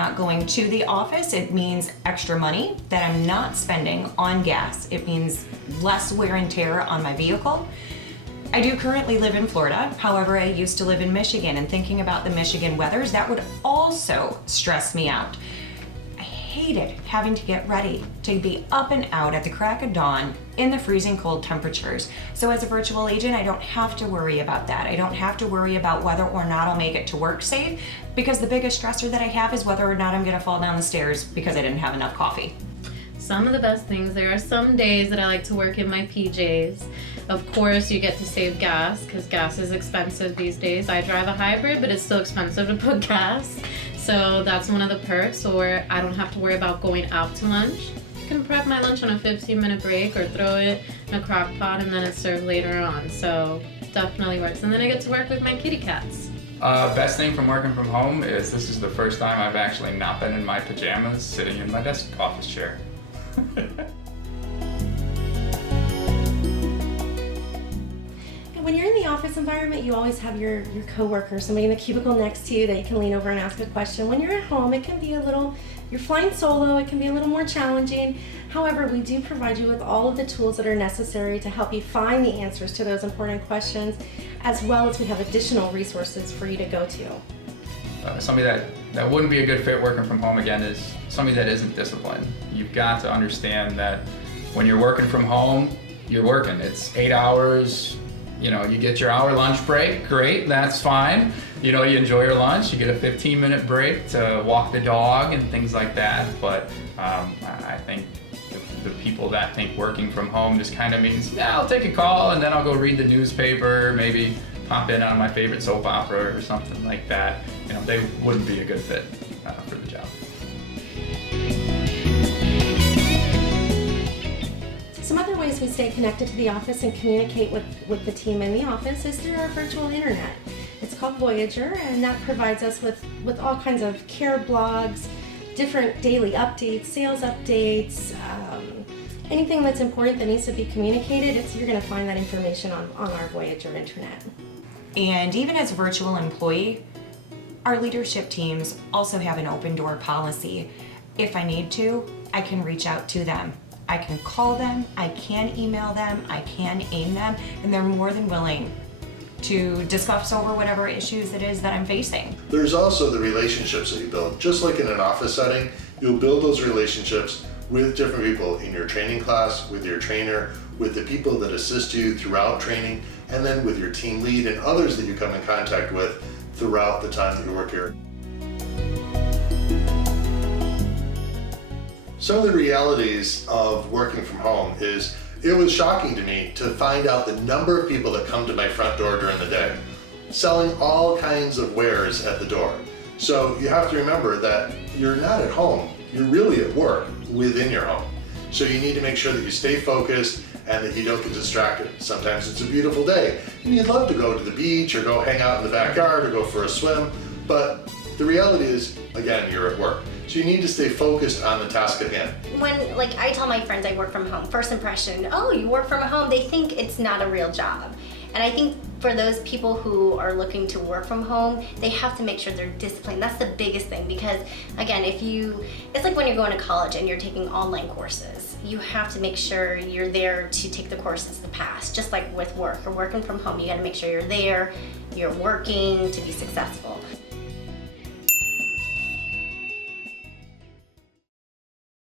not going to the office, it means extra money that I'm not spending on gas. It means less wear and tear on my vehicle. I do currently live in Florida. However, I used to live in Michigan, and thinking about the Michigan weathers, that would also stress me out. I hated having to get ready to be up and out at the crack of dawn in the freezing cold temperatures. So as a virtual agent, I don't have to worry about that. I don't have to worry about whether or not I'll make it to work safe, because the biggest stressor that I have is whether or not I'm gonna fall down the stairs because I didn't have enough coffee. Some of the best things, there are some days that I like to work in my PJs. Of course, you get to save gas because gas is expensive these days. I drive a hybrid, but it's still expensive to put gas. So that's one of the perks, or I don't have to worry about going out to lunch. I can prep my lunch on a 15-minute break or throw it in a crock pot and then it's served later on. So definitely works. And then I get to work with my kitty cats. Best thing from working from home is this is the first time I've actually not been in my pajamas sitting in my desk office chair. When you're in the office environment, you always have your coworker, somebody in the cubicle next to you that you can lean over and ask a question. When you're at home, it can be you're flying solo, it can be a little more challenging. However, we do provide you with all of the tools that are necessary to help you find the answers to those important questions, as well as we have additional resources for you to go to. Somebody that wouldn't be a good fit working from home again is somebody that isn't disciplined. You've got to understand that when you're working from home, you're working. It's 8 hours. You know, you get your hour lunch break, great, that's fine. You know, you enjoy your lunch, you get a 15-minute break to walk the dog and things like that. But I think the people that think working from home just kind of means, yeah, I'll take a call and then I'll go read the newspaper, maybe pop in on my favorite soap opera or something like that. You know, they wouldn't be a good fit for the job. Some other ways we stay connected to the office and communicate with the team in the office is through our virtual internet. It's called Voyager, and that provides us with all kinds of care blogs, different daily updates, sales updates, anything that's important that needs to be communicated. You're going to find that information on our Voyager internet. And even as a virtual employee, our leadership teams also have an open door policy. If I need to, I can reach out to them. I can call them, I can email them, I can aim them, and they're more than willing to discuss over whatever issues it is that I'm facing. There's also the relationships that you build. Just like in an office setting, you'll build those relationships with different people in your training class, with your trainer, with the people that assist you throughout training, and then with your team lead and others that you come in contact with throughout the time that you work here. Some of the realities of working from home is it was shocking to me to find out the number of people that come to my front door during the day, selling all kinds of wares at the door. So you have to remember that you're not at home, you're really at work within your home. So you need to make sure that you stay focused and that you don't get distracted. Sometimes it's a beautiful day and you'd love to go to the beach or go hang out in the backyard or go for a swim, but the reality is, again, you're at work. So you need to stay focused on the task at hand. When, I tell my friends I work from home, first impression, oh, you work from home, they think it's not a real job. And I think for those people who are looking to work from home, they have to make sure they're disciplined. That's the biggest thing, because again, it's like when you're going to college and you're taking online courses. You have to make sure you're there to take the courses to pass, just like with work or working from home. You gotta make sure you're there, you're working to be successful.